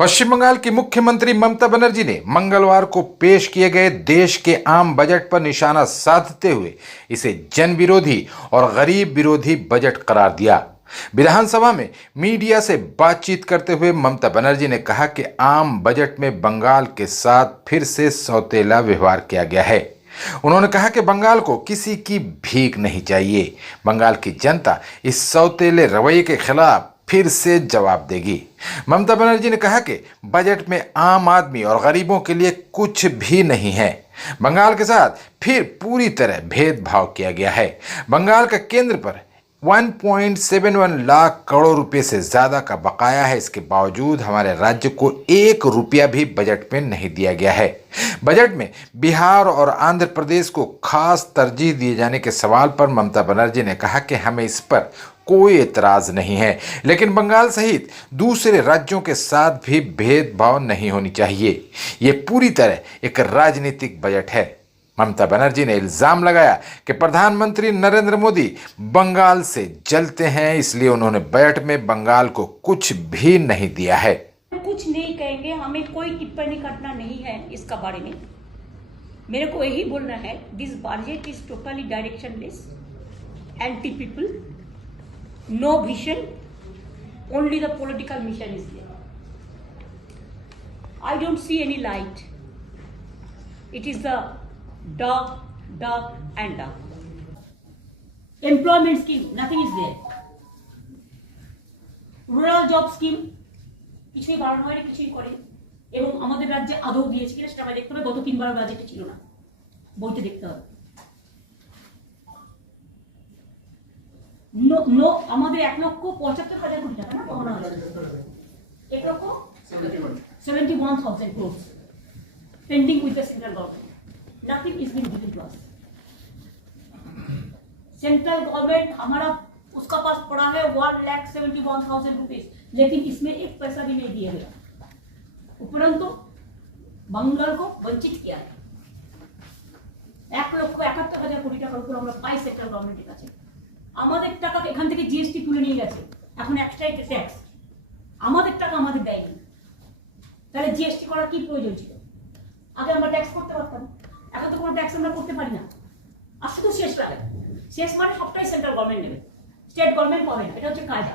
पश्चिम बंगाल की मुख्यमंत्री ममता बनर्जी ने मंगलवार को पेश किए गए देश के आम बजट पर निशाना साधते हुए इसे जन विरोधी और गरीब विरोधी बजट करार दिया। विधानसभा में मीडिया से बातचीत करते हुए ममता बनर्जी ने कहा कि आम बजट में बंगाल के साथ फिर से सौतेला व्यवहार किया गया है। उन्होंने कहा कि बंगाल को किसी की भीख नहीं चाहिए। बंगाल की जनता इस सौतेले रवैये के खिलाफ फिर से जवाब देगी। ममता बनर्जी ने कहा कि बजट में आम आदमी और गरीबों के लिए कुछ भी नहीं है। बंगाल के साथ फिर पूरी तरह भेदभाव किया गया है। बंगाल का केंद्र पर 1.71 लाख करोड़ रुपए से ज्यादा का बकाया है। इसके बावजूद हमारे राज्य को 1 रुपया भी बजट में नहीं दिया गया है। बजट में बिहार और आंध्र प्रदेश को खास तरजीह दिए जाने के सवाल पर ममता बनर्जी ने कहा कि हमें इस पर कोई एतराज नहीं है, लेकिन बंगाल सहित दूसरे राज्यों के साथ भी भेदभाव नहीं होनी चाहिए। ये पूरी तरह एक राजनीतिक बजट है। ममता बनर्जी ने इल्जाम लगाया कि प्रधानमंत्री नरेंद्र मोदी बंगाल से जलते हैं, इसलिए उन्होंने बजट में बंगाल को कुछ भी नहीं दिया है। कुछ नहीं कहेंगे, हमें कोई टिप्पणी करना नहीं है इसका बारे में। मेरे को यही बोलना है, this budget is totally directionless, anti people, no vision, only the political mission is there. I don't see any light, it is the dark, and dark. Employment scheme, nothing is there. Rural job scheme, কিছুই বাড়ানো হয়নি, কিছুই করেনি। এবং আমাদের রাজ্যে আদৌ দিয়েছে কিনা সেটা আমরা দেখতে হবে। গত 3 বার বাজেটে ছিল না, বইতে দেখতে হবে। নো আমাদের 1,75,000 কোটি টাকা না, 1,71,000 crores pending with the central government. Nothing is being given to us. Central government हमारा उसका पास पड़ा है 1,71,000 रुपीज, लेकिन इसमें 1 पैसा भी नहीं दिया गया। उपरंतु बंगाल को वंचित किया है। 1,71,000 কোটি টাকার উপর আমরা পাই সেন্ট্রাল গভর্নমেন্টের কাছে। আমাদের টাকা এখান থেকে জিএসটি তুলে নিয়ে গেছে, এখন এক্সট্রা ট্যাক্স। আমাদের টাকা আমাদের দেয়নি, তাহলে জিএসটি করার কি প্রয়োজন ছিল? আগে আমরা ট্যাক্স করতে পারতাম, এখন তো কোনো ট্যাক্স আমরা করতে পারি না। আর শুধু শেষ লাগায়, শেষ মানে সবটাই সেন্ট্রাল গভর্নমেন্ট দেবে, স্টেট গভর্নমেন্ট পাবে না। এটা হচ্ছে কায়দা,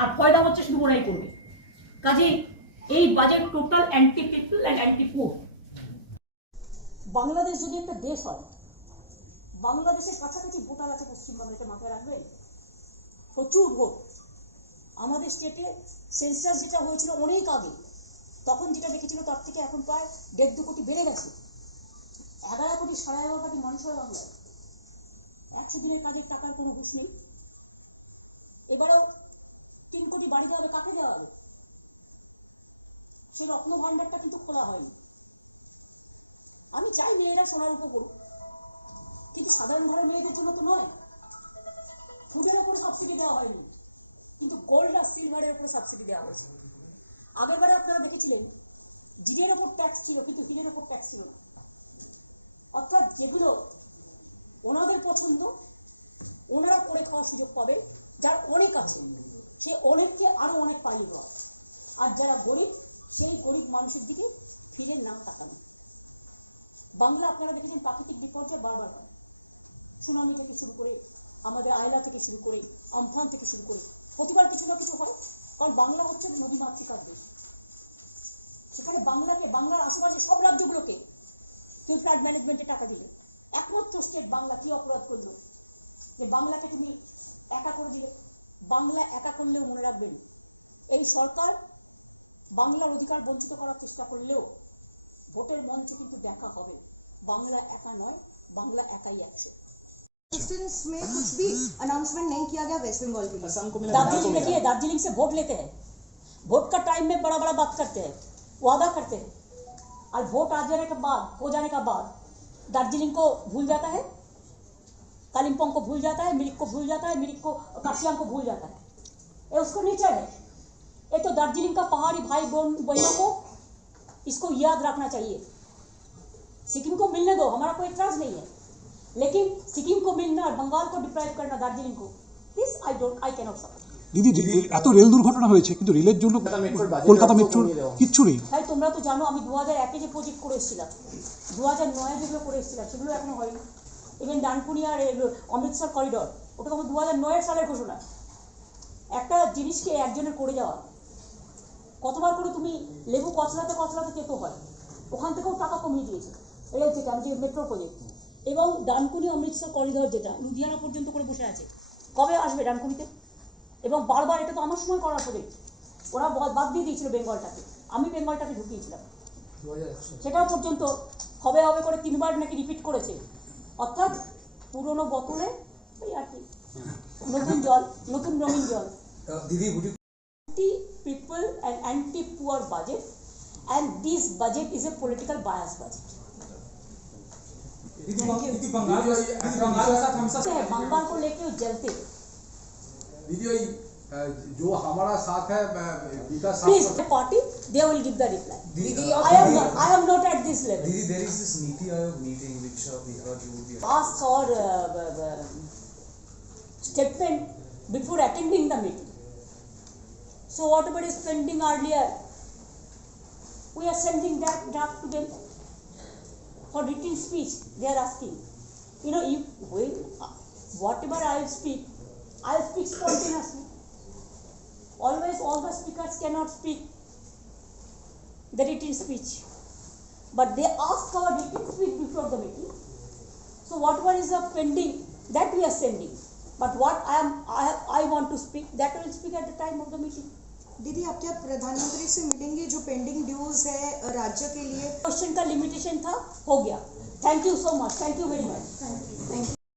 আর ফয়দা হচ্ছে শুধু ওরাই করবে। কাজে এই budget total anti people and anti poor. Bangladesh যদি একটা দেশ হয়, বাংলাদেশের কাছাকাছি ভোটার আছে পশ্চিমবঙ্গে, এটা মাথায় রাখবেন। প্রচুর ভোট। আমাদের স্টেটে সেন্সাস যেটা হয়েছিল অনেক আগে, তখন যেটা দেখেছিল তার থেকে এখন প্রায় 1.5-2 কোটি বেড়ে গেছে। 11 কোটি 11.5 কোটি মানুষ হয় বাংলায়। 100 দিনের কাজের টাকার কোনো হুঁশ নেই। এবারেও 3 কোটি বাড়ি দেওয়া হবে, কাকে দেওয়া হবে? সেই রত্ন ভাণ্ডারটা কিন্তু খোলা হয়নি। আমি চাই মেয়েরা সোনার উপর করুক, কিন্তু সাধারণ ঘরের মেয়েদের জন্য তো নয়। ফুডের ওপরে সাবসিডি দেওয়া হয়নি, কিন্তু গোল্ড আর সিলভারের উপরে সাবসিডি দেওয়া হয়েছে। আগেরবারে আপনারা দেখেছিলেন জিরের ওপর ট্যাক্স ছিল, কিন্তু হিরের ওপর ট্যাক্স ছিল না। অর্থাৎ যেগুলো ওনাদের পছন্দ, ওনারা করে খাওয়ার সুযোগ পাবে। যার অনেক আছে সে অনেককে আরো অনেক পাইয়ে দেওয়া, আর যারা গরিব সেই গরিব মানুষের দিকে ফিরে না তাকানো। বাংলা আপনারা দেখেছেন প্রাকৃতিক বিপর্যয় বারবার হয়, সুনামি থেকে শুরু করে, আমাদের আয়লা থেকে শুরু করে, আমফান থেকে শুরু করে, প্রতিবার কিছু না কিছু হয়। কারণ বাংলা হচ্ছে নদী মাতৃকার দেশ। সেখানে বাংলাকে, বাংলার আশেপাশে সব রাজ্যগুলোকে তুমি ফ্লাড ম্যানেজমেন্টে টাকা দিলে, একমাত্র স্টেট বাংলা কি অপরাধ করলো যে বাংলাকে তুমি একা করে দিলে? বাংলা একা করলেও মনে রাখবেন, এই সরকার বাংলার অধিকার বঞ্চিত করার চেষ্টা করলেও ভোটের মঞ্চে কিন্তু দেখা হবে বাংলা একা নয়, বাংলা একাই 100। में कुछ भी अनाउंसमेंट नहीं किया गया वेस्ट बंगाल के लिए। दार्जिलिंग देखिए, दार्जिलिंग से वोट लेते हैं, वोट का टाइम में बड़ा बड़ा बात करते हैं, वादा करते हैं, और वोट आ जाने के बाद, हो जाने का बाद दार्जिलिंग को भूल जाता है, कालिम्पोंग को भूल जाता है, मिरिक को भूल जाता है, मिरिक को, कार्शियांग को भूल जाता है। ये उसको नेचर है। ये तो दार्जिलिंग का पहाड़ी भाई बहनों को इसको याद रखना चाहिए। सिक्किम को मिलने दो, हमारा कोई एतराज नहीं है, लेकिन सिक्किम को मिलना और बंगाल को डिप्राइव करना दार्जिलिंग को, दिस आई कैनॉट सपोर्ट। দিদি এত রেল দুর্ঘটনা হয়েছে কিন্তু রেলের জন্য কলকাতা মেট্রোর কিচ্ছু নেই। তাই তোমরা তো জানো আমি 2001-এ যে প্রজেক্ট করে এসেছিলাম, 2009-এ যেগুলো করে এসেছিলাম সেগুলো এখনো হয়নি। ইভেন ডানকুনি আর অমৃতসর করিডর, ওটা তো 2009 সালের ঘোষণা। একটা জিনিসকে একজনের করে যাওয়া, কতবার করে তুমি লেবু কচলাতে কচলাতে তেতো হয়, ওখান থেকেও টাকা কমিয়ে দিয়েছে রেল থেকে। আমি যে মেট্রো প্রজেক্ট এবং ডানকুনি অমৃতসর করিডর যেটা লুধিয়ানা পর্যন্ত করে বসে আছে, কবে আসবে ডানকুনিতে? এবং বারবার, এটা তো আমার সময় করার প্রজেক্ট, ওরা বাদ দিয়ে দিয়েছিল বেঙ্গলটাকে, আমি বেঙ্গলটাকে ঢুকিয়েছিলাম। সেটাও পর্যন্ত হবে হবে করে 3বার নাকি রিপিট করেছে। অর্থাৎ পুরনো বোতলে ওই আর কি নতুন জল, নতুন রঙিন জল। Anti people and anti poor budget, and this budget is a political bias budget. Bengal को लेके वो जलते। दीदी जो हमारा साथ है विकास Please, the party, they will give the reply. I am not at this level. Didi, there is this Niti Aayog meeting which we heard you would be. Ask or statement before attending the meeting. So whatever is pending earlier, we are sending that draft to them for written speech. They are asking, you know, if when whatever I speak spontaneously. Always, all the speakers cannot speak the written speech, but they ask for written speech before the meeting. So whatever is pending, that we are sending. But what I want to speak, that I will speak at the time of the meeting. दीदी आप क्या प्रधानमंत्री से मिलेंगे जो pending dues है राज्य के लिए? क्वेश्चन का लिमिटेशन था, हो गया। Thank you so much, thank you very much.